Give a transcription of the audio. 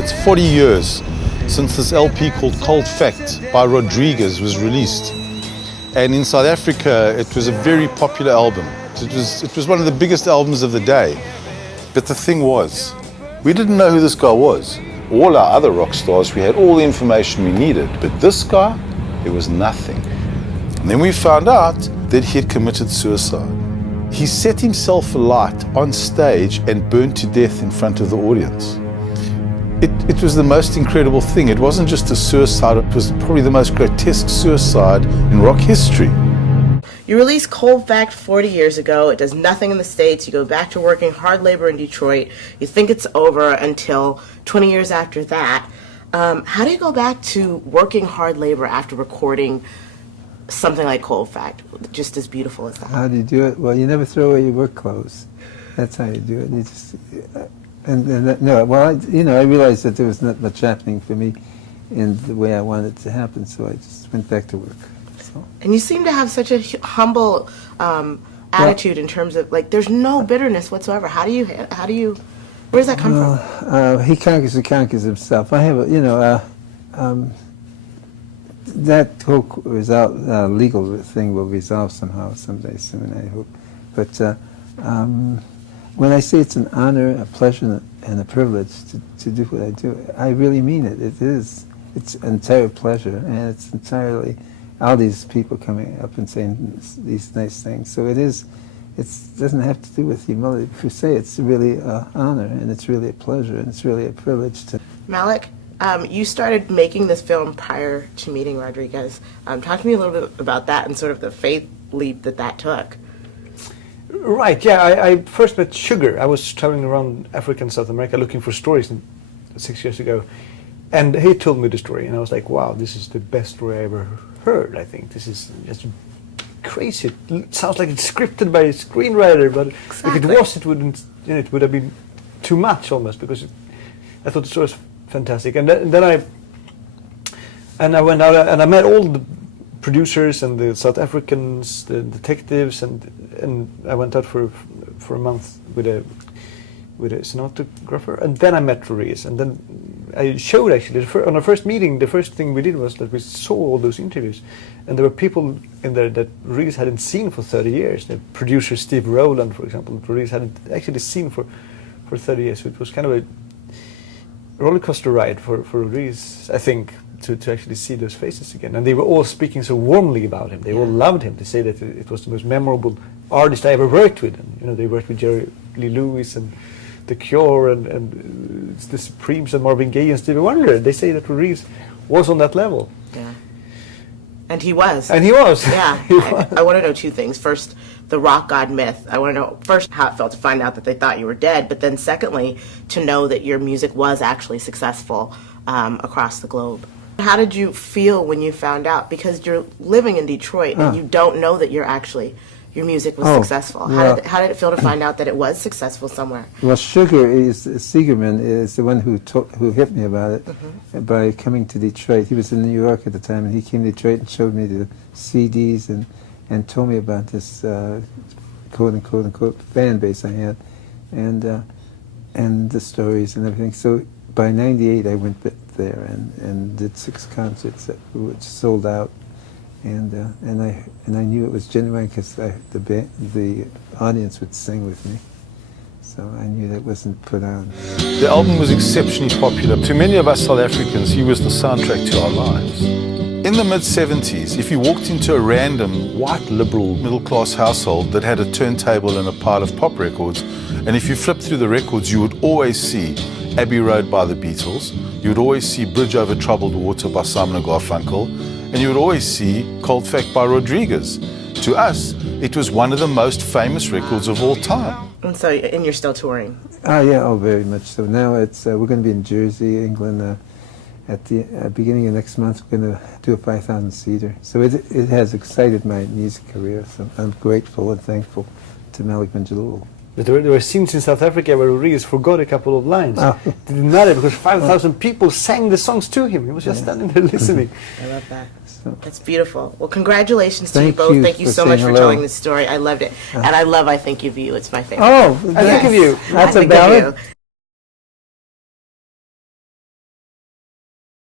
It's 40 years since this LP called Cold Fact by Rodriguez was released. And in South Africa, it was a very popular album. It was one of the biggest albums of the day. But the thing was, we didn't know who this guy was. All our other rock stars, we had all the information we needed. But this guy, there was nothing. And then we found out that he had committed suicide. He set himself alight on stage and burned to death in front of the audience. It was the most incredible thing. It wasn't just a suicide, it was probably the most grotesque suicide in rock history. You released Cold Fact 40 years ago. It does nothing in the States. You go back to working hard labor in Detroit. You think it's over until 20 years after that. How do you go back to working hard labor after recording something like Cold Fact, just as beautiful as that? How do you do it? Well, you never throw away your work clothes. That's how you do it. You just, I realized that there was not much happening for me in the way I wanted it to happen, so I just went back to work. So. And you seem to have such a humble attitude in terms of, like, there's no bitterness whatsoever. How do you, where does that come from? He conquers who conquers himself. I have that whole legal thing will resolve somehow someday soon, I hope. But when I say it's an honor, a pleasure, and a privilege to do what I do, I really mean it. It's an entire pleasure, and it's entirely all these people coming up and saying these nice things. So it doesn't have to do with humility per se. It's really an honor, and it's really a pleasure, and it's really a privilege to. Malik, you started making this film prior to meeting Rodriguez. Talk to me a little bit about that and sort of the faith leap that took. Right, yeah, I first met Sugar. I was traveling around Africa and South America looking for stories 6 years ago. And he told me the story, and I was like, wow, this is the best story I ever heard, I think. This is just crazy. It sounds like it's scripted by a screenwriter, but exactly. If it was, it would have been too much almost, because I thought the story was fantastic. And then I went out and I met all the producers and the South Africans, the detectives, and I went out for a month with a cinematographer, and then I met Rodriguez, and then I showed actually on our first meeting. The first thing we did was that we saw all those interviews, and there were people in there that Rodriguez hadn't seen for 30 years. The producer Steve Rowland, for example, Rodriguez hadn't actually seen for 30 years. So it was kind of a roller coaster ride for Rodriguez, I think, to actually see those faces again. And they were all speaking so warmly about him. They all loved him. They say that it was the most memorable artist I ever worked with. And they worked with Jerry Lee Lewis and The Cure and the Supremes and Marvin Gaye and Stevie Wonder. They say that Rodriguez was on that level. Yeah. And he was. And he was. Yeah. I want to know two things. First, the rock god myth. I want to know first how it felt to find out that they thought you were dead, but then secondly, to know that your music was actually successful across the globe. How did you feel when you found out? Because you're living in Detroit and you don't know that your music was successful. Well, how did it feel to find out that it was successful somewhere? Well, Sugarman is the one who hit me about it by coming to Detroit. He was in New York at the time, and he came to Detroit and showed me the CDs and told me about this quote-unquote fan base I had, and the stories and everything. So by '98, I went there and did 6 concerts which sold out. And I knew it was genuine because the audience would sing with me, so I knew that wasn't put on. The album was exceptionally popular. To many of us South Africans, he was the soundtrack to our lives. In the mid-70s, if you walked into a random white liberal middle-class household that had a turntable and a pile of pop records, and if you flipped through the records, you would always see Abbey Road by the Beatles, you would always see Bridge Over Troubled Water by Simon & Garfunkel, and you would always see Cold Fact by Rodriguez. To us, it was one of the most famous records of all time. And you're still touring? Yeah, very much so. Now we're going to be in Jersey, England, at the beginning of next month. We're going to do a 5,000-seater. So it has excited my music career, so I'm grateful and thankful to Malik Benjalul. But there were scenes in South Africa where Rodriguez forgot a couple of lines. It didn't matter because 5,000 people sang the songs to him. He was just standing there listening. I love that. That's beautiful. Well, congratulations to you Thank both. you Thank you for so much saying for hello. telling this story. I loved it. And I think of you. It's my favorite. Oh, I think of you. That's I a think of ballad? you.